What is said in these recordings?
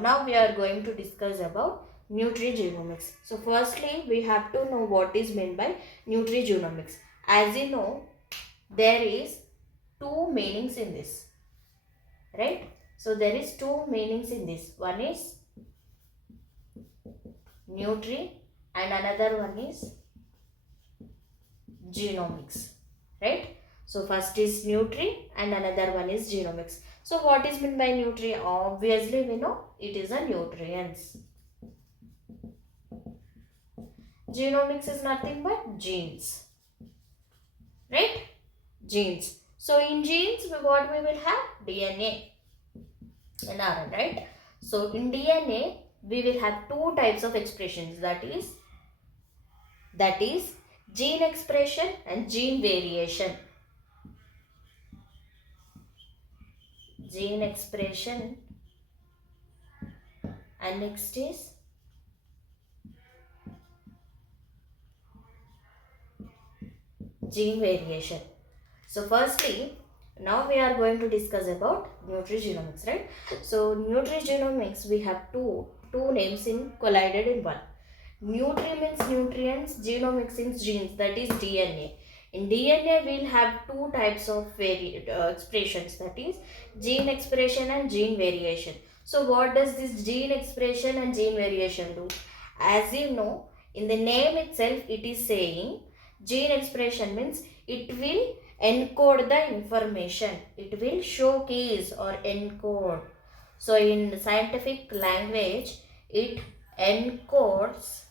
Now we are going to discuss about nutrigenomics. So firstly, we have to know what is meant by nutrigenomics. As you know, there is two meanings in this, right? So there is two meanings in this. One is nutri and another one is genomics, right? So first is nutri and another one is genomics. So what is meant by nutri? Obviously we know it is a nutrients. Genomics is nothing but genes, right? Genes. So in genes, what we will have? DNA and RNA, right? So in DNA, we will have two types of expressions. That is gene expression and gene variation. Gene expression and next is gene variation. So firstly, now we are going to discuss about nutrigenomics, right? So nutrigenomics, we have two names in collided in one. Nutri means nutrients, genomics means genes, that is DNA. In DNA, we'll have two types of expressions, that is gene expression and gene variation. So what does this gene expression and gene variation do? As you know, in the name itself, it is saying gene expression means it will encode the information. It will showcase or encode. So in scientific language, it encodes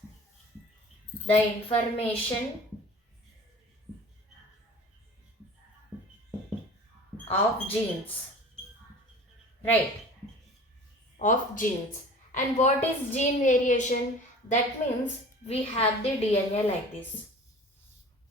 the information of genes, right? Of genes. And what is gene variation? That means we have the DNA like this,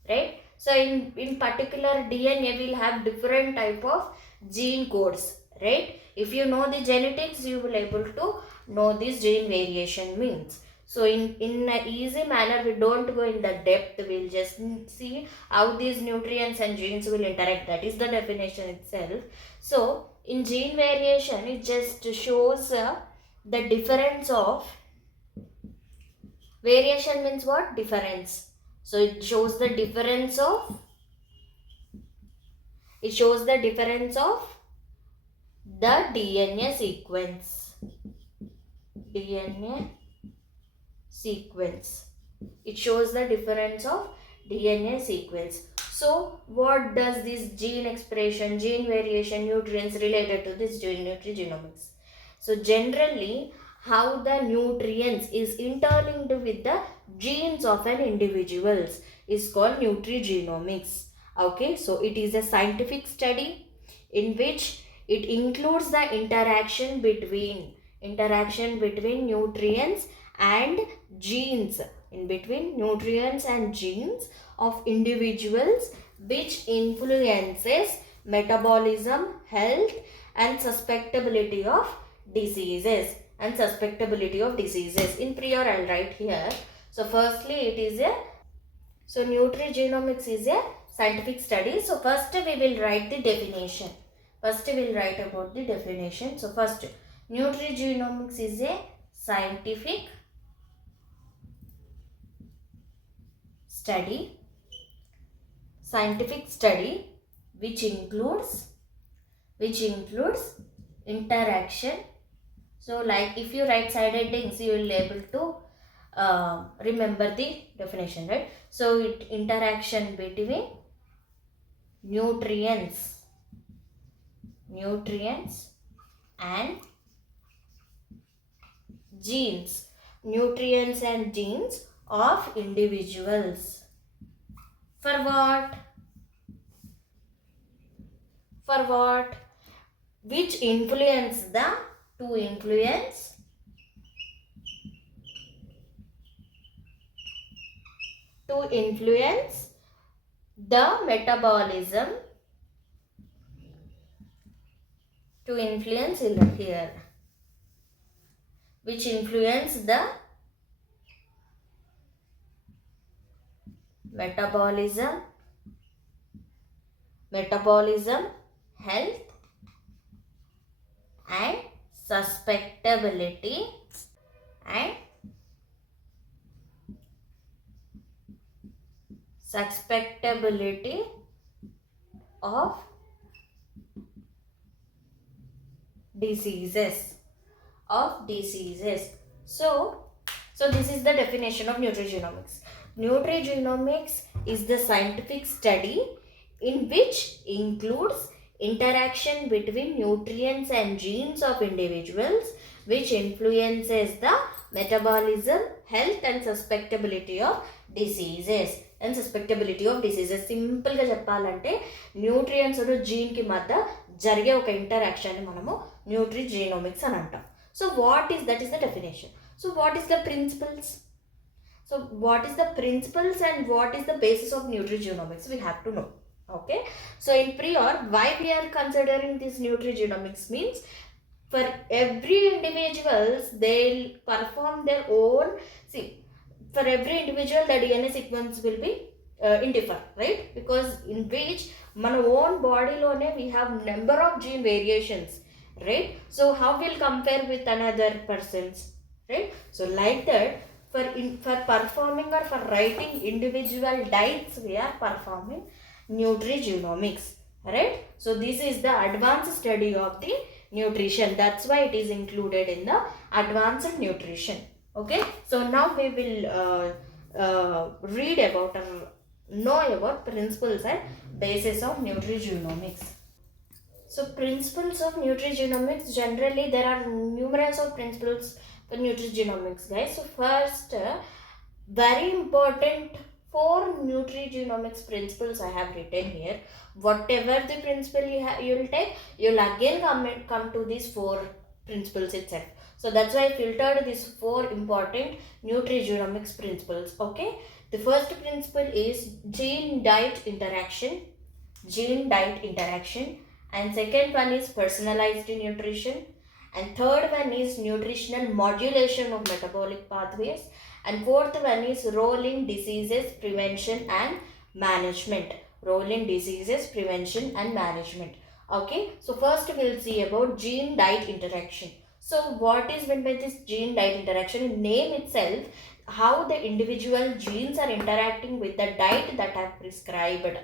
right? So in particular DNA will have different type of gene codes, right? If you know the genetics, you will able to know this gene variation means. So in an easy manner, we don't go in the depth, we'll just see how these nutrients and genes will interact. That is the definition itself. So in gene variation, it just shows the difference of, variation means what? Difference. So it shows the difference of the DNA sequence. DNA sequence. It shows the difference of DNA sequence. So what does this gene expression, gene variation, nutrients related to this nutrigenomics? So generally, how the nutrients is interlinked with the genes of an individual is called nutrigenomics. Okay, so it is a scientific study in which it includes the interaction between nutrients and genes, of individuals, which influences metabolism, health and susceptibility of diseases. In prior, I'll write here. So firstly, nutrigenomics is a scientific study. So first we will write the definition. About the definition. So first, nutrigenomics is a scientific study which includes interaction. So like if you write sided things, you will be able to remember the definition, right? So it interaction between nutrients and genes of individuals. For what? Which influence the metabolism, which influence the metabolism, health and susceptibility and susceptibility of diseases so this is the definition of nutrigenomics. Nutrigenomics is the scientific study in which includes interaction between nutrients and genes of individuals, which influences the metabolism, health and susceptibility of diseases. Simple గా చెప్పాలంటే nutrients gene కి మధ్య జరిగే ఒక interaction ని మనము nutrigenomics అని అంటాం. So what is that is the definition. So what is the principles? So what is the principles and what is the basis of nutrigenomics? We have to know. Okay. So in prior, why we are considering this nutrigenomics means for every individuals they'll perform their own. See, for every individual the DNA sequence will be differ, right? Because in which మన own body lone we have number of gene variations, right? So how we'll compare with another persons, right? So like that for performing or for writing individual diets we are performing nutrigenomics, right? So this is the advanced study of the nutrition. That's why it is included in the advanced nutrition. Okay, so now we will read about or know about principles and basis of nutrigenomics. So principles of nutrigenomics, generally there are numerous of principles for nutrigenomics, guys. So first, very important 4 nutrigenomics principles I have written here. Whatever the principle you will take, you will again come to these 4 principles itself. So that's why I filtered these 4 important nutrigenomics principles. Okay, the first principle is gene diet interaction, and second one is personalized nutrition, and third one is nutritional modulation of metabolic pathways, and fourth one is role in diseases prevention and management. Okay, so first we'll see about gene diet interaction. So what is meant by this gene diet interaction? In name itself, how the individual genes are interacting with the diet that are prescribed.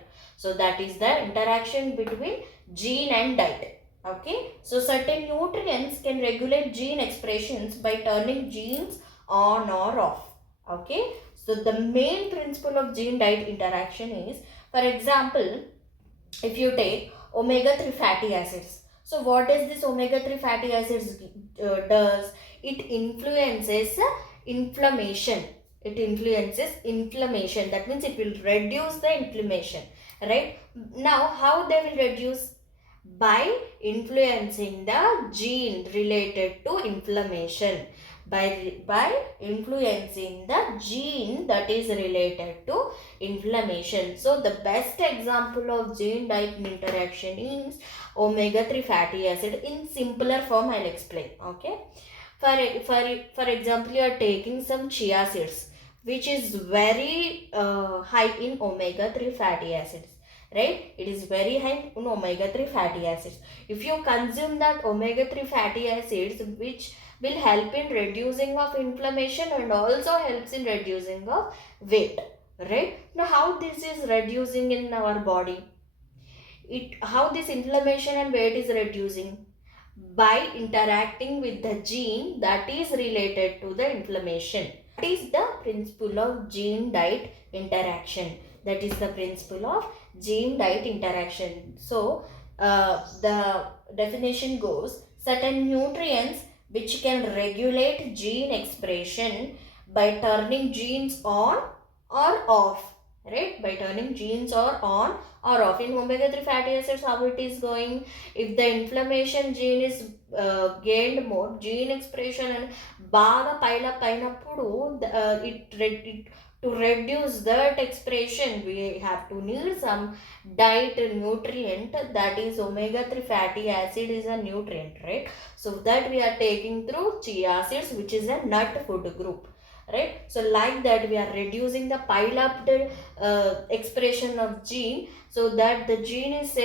So that is the interaction between gene and diet. Okay, so certain nutrients can regulate gene expressions by turning genes on or off. Okay, so the main principle of gene diet interaction is, for example, if you take omega-3 fatty acids. So what does this omega-3 fatty acids does? It influences inflammation. That means it will reduce the inflammation, right? Now how they will reduce? By influencing the gene related to inflammation. By influencing the gene that is related to inflammation. So the best example of gene diet interaction is omega-3 fatty acid. In simpler form I'll explain. Okay, for example, you are taking some chia seeds which is very high in omega-3 fatty acids, right? It is very high in omega-3 fatty acids. If you consume that omega-3 fatty acids, which will help in reducing of inflammation and also helps in reducing of weight, right? Now how this is reducing in our body? How this inflammation and weight is reducing? By interacting with the gene that is related to the inflammation. That is the principle of gene diet interaction. So the definition goes, certain nutrients which can regulate gene expression by turning genes on or off, right? By turning genes or on or off. In omega-3 fatty acids, how it is going? If the inflammation gene is gained more, gene expression and baga pile up ainapudu, to reduce that expression we have to need some diet nutrient, that is omega-3 fatty acid is a nutrient, right? So that we are taking through chia seeds, which is a nut food group, right? So like that we are reducing the pile up expression of gene, so that the gene is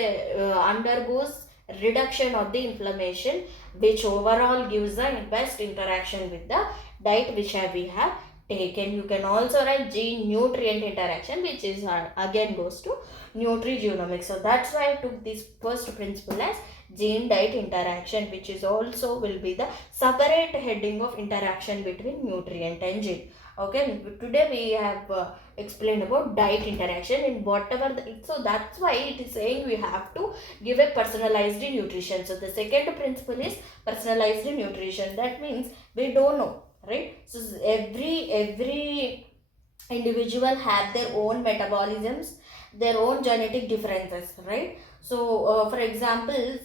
undergoes reduction of the inflammation, which overall gives the best interaction with the diet which we have taken. You can also write gene nutrient interaction, which is again goes to nutrigenomics. So that's why I took this first principle as gene diet interaction, which is also will be the separate heading of interaction between nutrient and gene. Okay, today we have explained about diet interaction in whatever so that's why it is saying we have to give a personalized nutrition. So the second principle is personalized nutrition. That means we don't know, right? So every individual have their own metabolisms, their own genetic differences, right? So for example,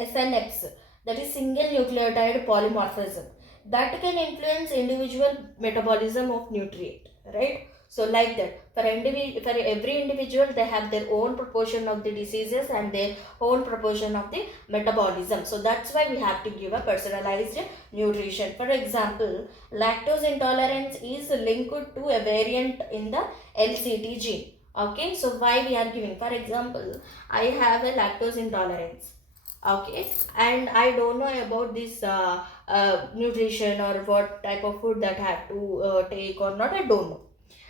SNPs, that is single nucleotide polymorphism, that can influence individual metabolism of nutrient, right? So like that, for every individual they have their own proportion of the diseases and their own proportion of the metabolism. So that's why we have to give a personalized nutrition. For example, lactose intolerance is linked to a variant in the LCT gene. Okay, so why we are giving, for example, I have a lactose intolerance, okay, and I don't know about this nutrition or what type of food that I have to take or not, I don't know.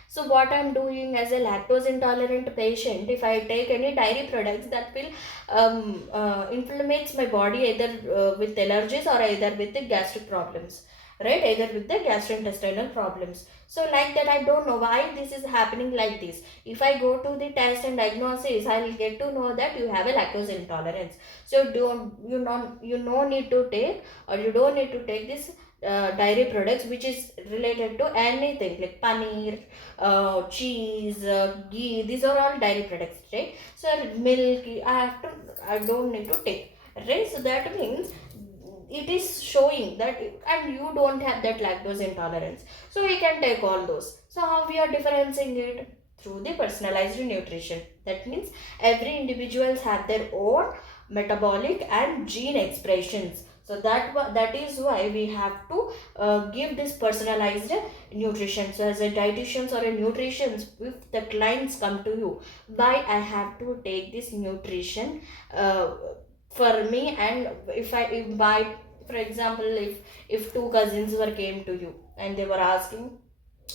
So what I'm doing as a lactose intolerant patient, if I take any dairy products, that will inflammates my body either with allergies or either with the gastric problems, right? Either with the gastrointestinal problems. So like that, I don't know why this is happening like this. If I go to the test and diagnosis, I will get to know that you have a lactose intolerance. So you no need to take, or you don't need to take this dairy products which is related to anything like paneer, cheese, ghee. These are all dairy products, right? So milk, I don't need to take, right? So that means it is showing that, and you don't have that lactose intolerance, so we can take all those. So how we are differentiating it? Through the personalized nutrition. That means every individuals have their own metabolic and gene expressions. So that is why we have to give this personalized nutrition. So as a dietitians or a nutrition, if the clients come to you, why I have to take this nutrition for me, and if by, for example, if two cousins were came to you and they were asking,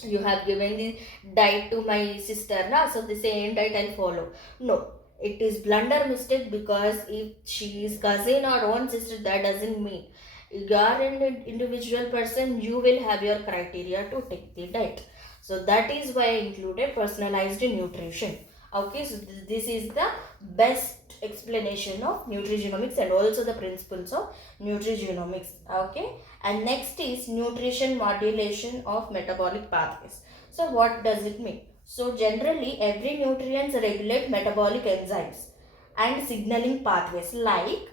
you have given the diet to my sister na, so the same diet I'll follow. No, it is blunder mistake, because if she is cousin or own sister, that doesn't mean you are an individual person, you will have your criteria to take the diet. So that is why I included personalized nutrition. Okay, so this is the best explanation of nutrigenomics and also the principles of nutrigenomics. Okay, and next is nutrition modulation of metabolic pathways. So what does it mean? So generally every nutrients regulate metabolic enzymes and signaling pathways like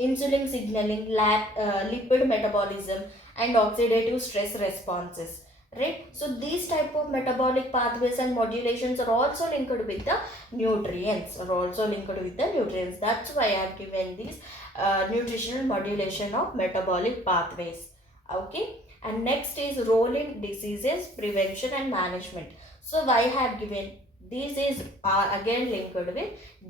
insulin signaling, lipid metabolism, and oxidative stress responses, right? So these type of metabolic pathways and modulations are also linked with the nutrients. That's why I have given these nutritional modulation of metabolic pathways. Okay, and next is role in diseases prevention and management. So why I have given these is again linked with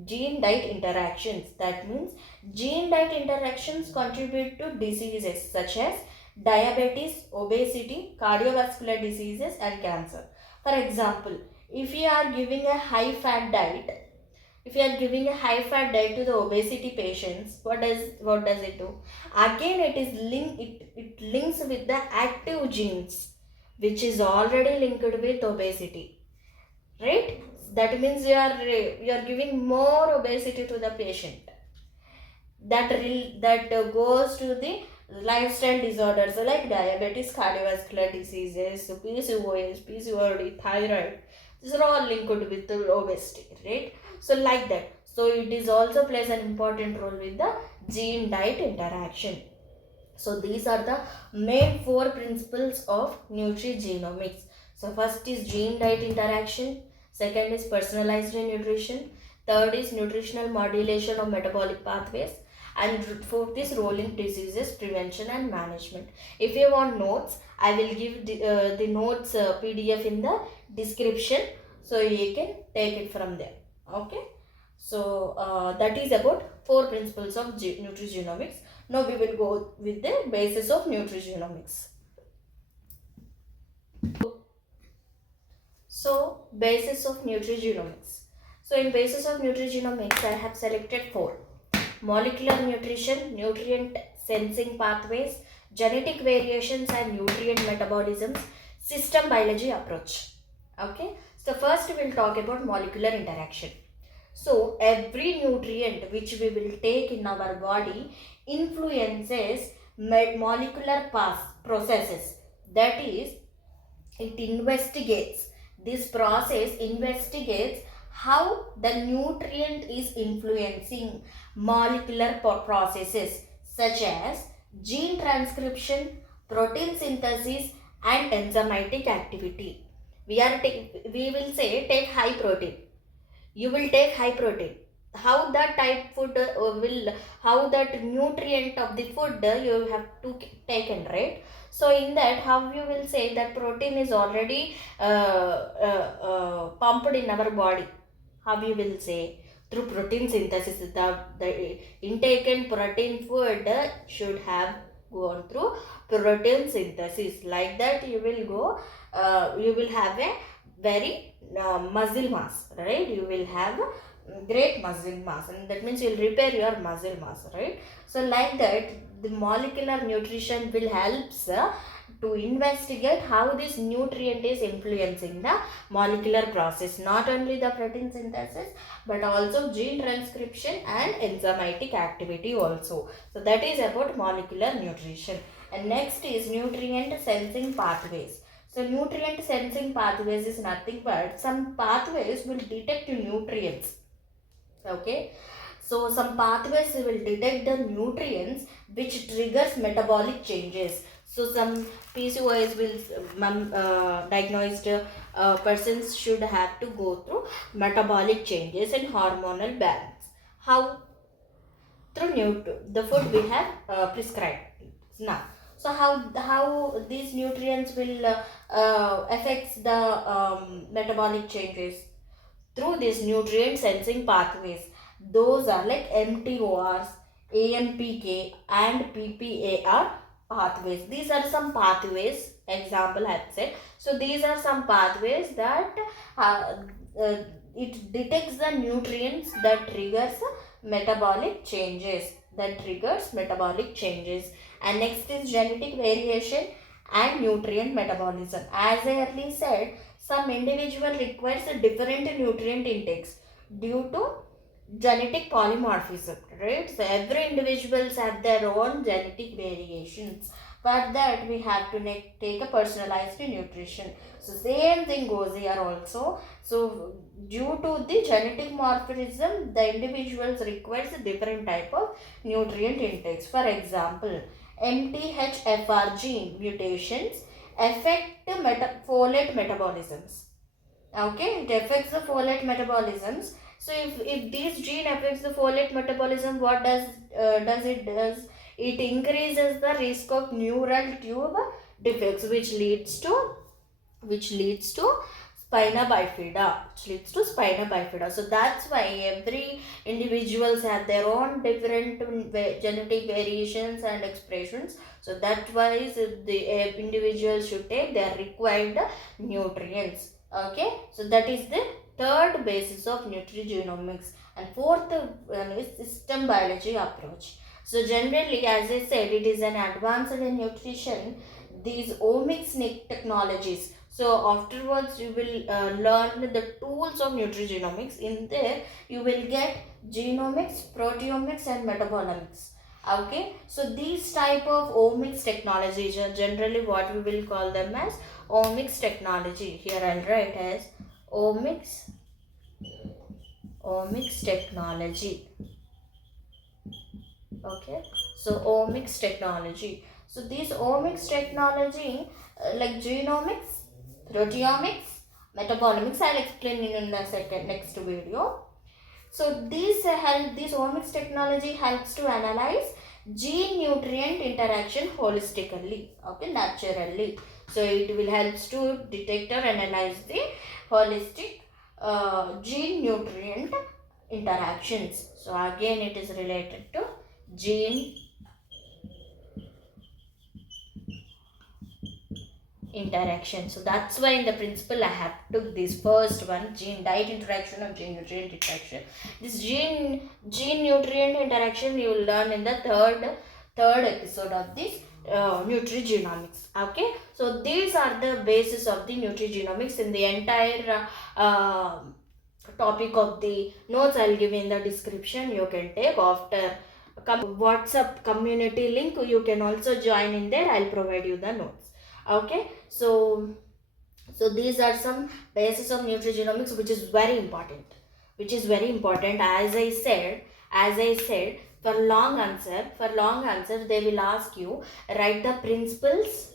gene diet interactions. That means gene diet interactions contribute to diseases such as diabetes, obesity, cardiovascular diseases, and cancer. For example, if you are giving a high fat diet, if you are giving a high fat diet to the obesity patients, what does it do? Again, it links with the active genes, which is already linked with obesity, right? That means you are giving more obesity to the patient. That goes to the lifestyle disorders like diabetes, cardiovascular diseases, PCOD, thyroid. These are all linked with the obesity, right? So like that. So it is also plays an important role with the gene diet interaction. So these are the main four principles of nutrigenomics. So first is gene diet interaction, second is personalized nutrition, third is nutritional modulation of metabolic pathways, and fourth is role in diseases prevention and management. If you want notes, I will give the notes PDF in the description, so you can take it from there. Okay, so that is about four principles of nutrigenomics. Now we will go with the basis of nutrigenomics. So, basis of nutrigenomics. So, in basis of nutrigenomics, I have selected 4: molecular nutrition, nutrient sensing pathways, genetic variations and nutrient metabolism, system biology approach. Okay. So, first we will talk about molecular interaction. So, every nutrient which we will take in our body influences molecular processes. That is, it investigates, this process investigates how the nutrient is influencing molecular processes such as gene transcription, protein synthesis and enzymatic activity. We will say take high protein. You will take high protein. How that type food will, how that nutrient of the food you have to taken, right? So in that, how you will say that protein is already pumped in our body? How you will say? Through protein synthesis. The intaken protein food should have gone through protein synthesis. Like that you will go, you will have a very muscle mass, right? You will have great muscle mass, and that means you will repair your muscle mass, right? So like that, the molecular nutrition will helps to investigate how this nutrient is influencing the molecular process, not only the protein synthesis but also gene transcription and enzymatic activity also. So that is about molecular nutrition. And next is nutrient sensing pathways. So nutrient sensing pathways is nothing but some pathways will detect nutrients. Okay. So some pathways will detect the nutrients which triggers metabolic changes. So some PCOS will diagnosed persons should have to go through metabolic changes and hormonal balance. How? Through the food we have prescribed now. So how these nutrients will affects the metabolic changes? Through these nutrient sensing pathways. Those are like MTORs, AMPK and PPAR pathways. These are some pathways, example I have said. So these are some pathways that uh, uh, it detects the nutrients that triggers metabolic changes, and next is genetic variation and nutrient metabolism. As I earlier said, some individual requires a different nutrient intakes due to genetic polymorphism, right? So every individuals have their own genetic variations. For that we have to take a personalized nutrition. So same thing goes here also. So due to the genetic morphism, the individuals requires a different type of nutrient intakes. For example, MTHFR gene mutations affect folate metabolisms. Okay, it affects the folate metabolisms. So if this gene affects the folate metabolism, what does it does? It increases the risk of neural tube defects, which leads to spina bifida. So that's why every individuals have their own different genetic variations and expressions. So that why the individuals should take their required nutrients. Okay, so that is the third basis of nutrigenomics. And fourth is system biology approach. So generally, as I said, it is an advanced in nutrition, these omics technologies. So afterwards you will learn the tools of nutrigenomics. In there you will get genomics, proteomics and metabolomics. Okay, so these type of omics technologies are generally what we will call them as omics technology. Here I'll write as omics technology. Okay, so omics technology. So this omics technology like genomics, proteomics, metabolomics, I'll explain in the next video. So this omics technology helps to analyze gene nutrient interaction holistically, okay, naturally. So it will helps to detect or analyze the holistic gene nutrient interactions. So again it is related to gene interaction. So that's why in the principle I have took this first one, gene diet interaction or gene nutrient interaction. This gene nutrient interaction you will learn in the third episode of this Nutrigenomics. Okay, so these are the basis of the Nutrigenomics. In the entire topic of the notes I'll give in the description, you can take after WhatsApp community link, you can also join in there. I'll provide you the notes. Okay, so these are some basis of nutrigenomics, which is very important, as I said, for long answer they will ask you write the principles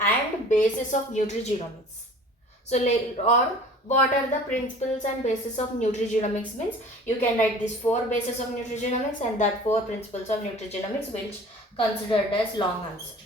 and basis of nutrigenomics. So or what are the principles and basis of nutrigenomics means, you can write these 4 bases of nutrigenomics and that 4 principles of nutrigenomics, which considered as long answer.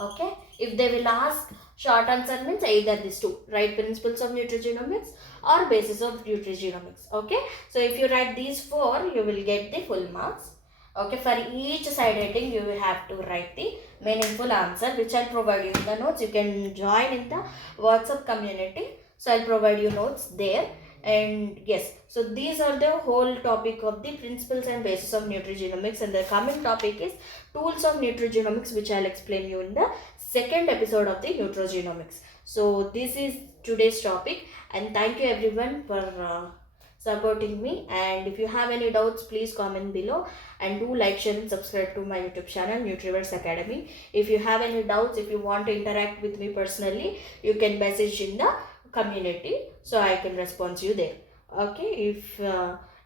Okay, if they will ask short answer means either these 2, write principles of nutrigenomics or basis of nutrigenomics. Okay, so if you write these 4, you will get the full marks. Okay, for each side heading you will have to write the meaningful answer, which I'll provide you in the notes. You can join in the WhatsApp community, so I'll provide you notes there. And yes, so these are the whole topic of the principles and basis of nutrigenomics, and the coming topic is tools of nutrigenomics, which I'll explain you in the second episode of the nutrigenomics. So this is today's topic, and thank you everyone for supporting me. And if you have any doubts, please comment below, and do like, share and subscribe to my YouTube channel Nutriverse Academy. If you have any doubts, if you want to interact with me personally, you can message in the community, so I can respond to you there. Okay, if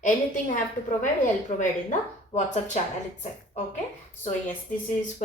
anything I have to provide, I'll provide in the WhatsApp channel itself. Okay, so yes, this is what